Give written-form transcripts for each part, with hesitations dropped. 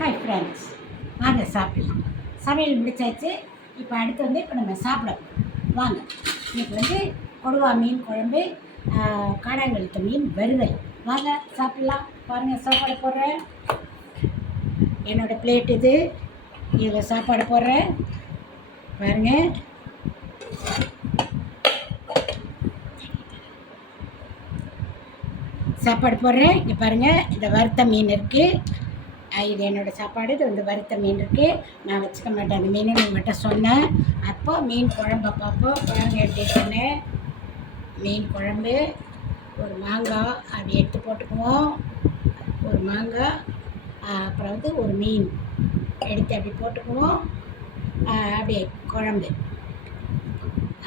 Hi friends, வாங்க சாப்பிடலாம். சமையல் முடிச்சாச்சு. இப்போ அடுத்து இப்போ நம்ம சாப்பிட வாங்க. இன்றைக்கி கொடுவா மீன் குழம்பு, காடாங்கழுத்த மீன் வறுவல். வாங்க சாப்பிட்லாம். பாருங்கள், சாப்பாடு போடுறேன். என்னோடய பிளேட் இது. இதில் சாப்பாடு போடுறேன் பாருங்கள். சாப்பாடு போடுறேன். இங்கே பாருங்கள், இந்த வறுத்த மீன் இருக்குது. இது என்னோடய சாப்பாடு. இது வறுத்த மீன் இருக்குது. நான் வச்சுக்க மாட்டேன் அந்த மீன், உங்கள்கிட்ட சொன்னேன். அப்போ மீன் குழம்பை பார்ப்போம். பாருங்கள் எப்படி சொன்னேன். மீன் குழம்பு, ஒரு மாங்காய் அப்படி எடுத்து போட்டுக்குவோம். ஒரு மாங்காய், அப்புறம் ஒரு மீன் எடுத்து அப்படி போட்டுக்குவோம். அப்படியே குழம்பு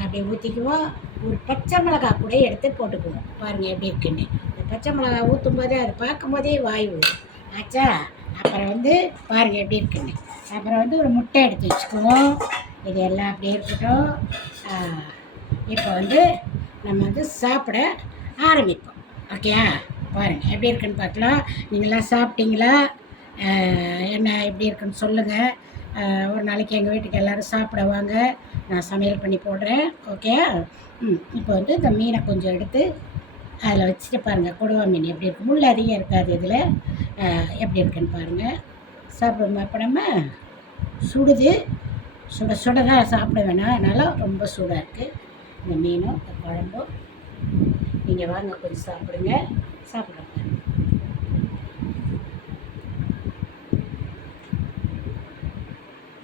அப்படியே ஊற்றிக்குவோம். ஒரு பச்சை மிளகாய் கூட எடுத்து போட்டுக்குவோம். பாருங்கள் எப்படி இருக்குன்னு. இந்த பச்சை மிளகாய் ஊற்றும் போதே அதை பார்க்கும் போதே வாய் ஊறும் ஆச்சா. அப்புறம் பாருங்கள் எப்படி இருக்குன்னு. அப்புறம் ஒரு முட்டை எடுத்து வச்சுக்குவோம். இது எல்லாம் அப்படியே இருக்கட்டும். இப்போ நம்ம சாப்பிட ஆரம்பிப்போம். ஓகே, பாருங்கள் எப்படி இருக்குன்னு பார்க்கலாம். நீங்களாம் சாப்பிட்டீங்களா? என்ன எப்படி இருக்குன்னு சொல்லுங்கள். ஒரு நாளைக்கு எங்கள் வீட்டுக்கு எல்லோரும் சாப்பிட வாங்க. நான் சமையல் பண்ணி போடுறேன். ஓகே. இப்போ இந்த மீனை கொஞ்சம் எடுத்து அதில் வச்சுட்டு பாருங்கள். கொடுவா மீன் எப்படி இருக்குது. முள் அதிகம் இருக்காது இதில். எப்படி இருக்குன்னு பாருங்கள். சாப்பிடுவோம். இப்போ நம்ம சுடுது. சுட சுட தான் சாப்பிட வேணாம், அதனால் ரொம்ப சூடாக இருக்குது இந்த மீனும் இந்த குழம்பும். நீங்கள் வாங்க கொஞ்சம் சாப்பிடுங்க. சாப்பிடுங்க.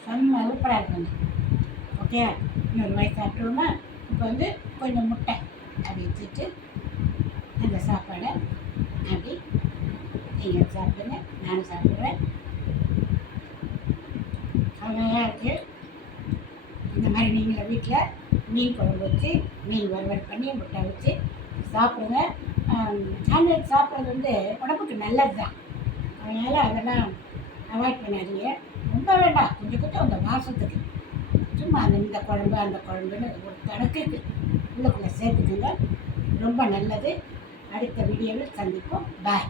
செம்ம சூப்பராக இருக்குங்க. ஓகே, இன்னொரு வாய் சாப்பிடுவோமா? இப்போ கொஞ்சம் முட்டை அப்படி வச்சுட்டு அந்த சாப்பாடை அப்படி நீங்கள் சாப்பிடுங்க. நானும் சாப்பிடுவேன். செம்மையாக இருக்குது. இந்த மாதிரி நீங்கள் வீட்டில் மீன் குழம்பு வச்சு, மீன் வறுவல் பண்ணி, முட்டை வச்சு சாப்பிடுங்க. நான்வெஜ் சாப்பிட்றது உடம்புக்கு நல்லது தான். அதனால் அதெல்லாம் அவாய்ட் பண்ணாதீங்க. ரொம்ப வேண்டாம், கொஞ்சம் கொஞ்சம் அந்த வாசத்துக்கு சும்மா இந்த குழம்பு அந்த குழம்புன்னு ஒரு கணக்குக்கு உள்ளுக்குள்ளே சேர்த்துக்குங்க. ரொம்ப நல்லது. அடுத்த வீடியோவில் சந்திப்போம். பாய்.